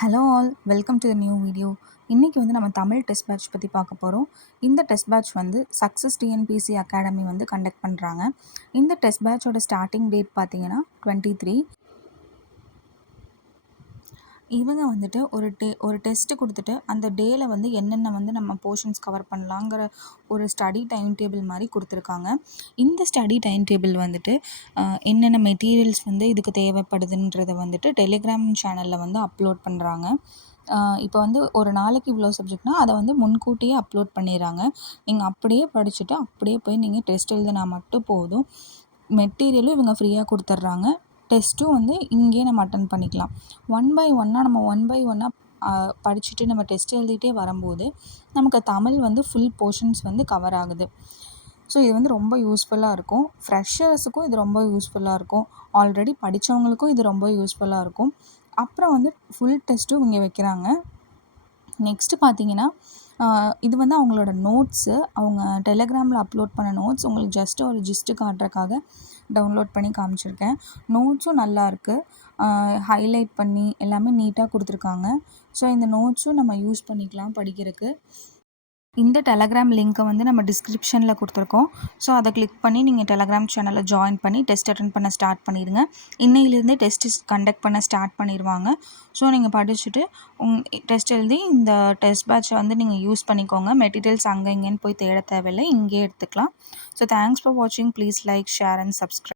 Hello all welcome to the new video. இன்றைக்கி வந்து நம்ம தமிழ் டெஸ்ட் பேட்ச் பற்றி பார்க்க போகிறோம். இந்த டெஸ்ட் பேட்ச் வந்து சக்ஸஸ் டிஎன்பிசி அகாடமி வந்து கண்டக்ட் பண்ணுறாங்க. இந்த டெஸ்ட் பேட்சோட ஸ்டார்டிங் டேட் பார்த்தீங்கன்னா 23. இவங்க வந்துட்டு ஒரு டெஸ்ட்டு கொடுத்துட்டு அந்த டேயில் வந்து என்னென்ன வந்து நம்ம போர்ஷன்ஸ் கவர் பண்ணலாங்கிற ஒரு ஸ்டடி டைம் டேபிள் மாதிரி கொடுத்துருக்காங்க. இந்த ஸ்டடி டைம் டேபிள் வந்துட்டு என்னென்ன மெட்டீரியல்ஸ் வந்து இதுக்கு தேவைப்படுதுன்றதை வந்துட்டு டெலிகிராம் சேனலில் வந்து அப்லோட் பண்ணுறாங்க. இப்போ வந்து ஒரு நாளைக்கு இவ்வளோ சப்ஜெக்ட்னால் அதை வந்து முன்கூட்டியே அப்லோட் பண்ணிடுறாங்க. நீங்கள் அப்படியே படிச்சுட்டு அப்படியே போய் நீங்கள் டெஸ்ட் எழுதினா மட்டும் போதும். மெட்டீரியலும் இவங்க ஃப்ரீயாக கொடுத்துட்றாங்க. டெஸ்ட்டும் வந்து இங்கேயே நம்ம அட்டன் பண்ணிக்கலாம். ஒன் பை ஒன்னாக படிச்சுட்டு நம்ம டெஸ்ட் எழுதிட்டே வரும்போது நமக்கு தமிழ் வந்து ஃபுல் போர்ஷன்ஸ் வந்து கவர் ஆகுது. ஸோ இது வந்து ரொம்ப யூஸ்ஃபுல்லாக இருக்கும். ஃப்ரெஷர்ஸுக்கும் இது ரொம்ப யூஸ்ஃபுல்லாக இருக்கும். ஆல்ரெடி படித்தவங்களுக்கும் இது ரொம்ப யூஸ்ஃபுல்லாக இருக்கும். அப்புறம் வந்து ஃபுல் டெஸ்ட்டும் இங்கே வைக்கிறாங்க. நெக்ஸ்ட்டு பார்த்தீங்கன்னா இது வந்து அவங்களோட நோட்ஸு, அவங்க டெலகிராமில் அப்லோட் பண்ண நோட்ஸ் உங்களுக்கு ஜஸ்ட்டு ஒரு ஜிஸ்ட்டு காட்டுறக்காக டவுன்லோட் பண்ணி காமிச்சிருக்கேன். நோட்ஸும் நல்லாயிருக்கு. ஹைலைட் பண்ணி எல்லாமே நீட்டாக கொடுத்துருக்காங்க. ஸோ இந்த நோட்ஸும் நம்ம யூஸ் பண்ணிக்கலாம் படிக்கிறதுக்கு. இந்த டெலகிராம் லிங்க்கை வந்து நம்ம டிஸ்கிரிப்ஷனில் கொடுத்துருக்கோம். ஸோ அதை கிளிக் பண்ணி நீங்கள் டெலகிராம் சேனலில் ஜாயின் பண்ணி டெஸ்ட் அட்டெண்ட் பண்ண ஸ்டார்ட் பண்ணிடுங்க. இன்னையிலேருந்தே டெஸ்ட் கண்டக்ட் பண்ண ஸ்டார்ட் பண்ணிடுவாங்க. ஸோ நீங்கள் படிச்சுட்டு டெஸ்ட் எழுதி இந்த டெஸ்ட் பேட்சை வந்து நீங்கள் யூஸ் பண்ணிக்கோங்க. மெட்டீரியல்ஸ் அங்கே இங்கேன்னு போய் தேட தேவையில்லை, இங்கேயே எடுத்துக்கலாம். ஸோ தேங்க்ஸ் ஃபார் வாட்சிங். Please like, share and subscribe.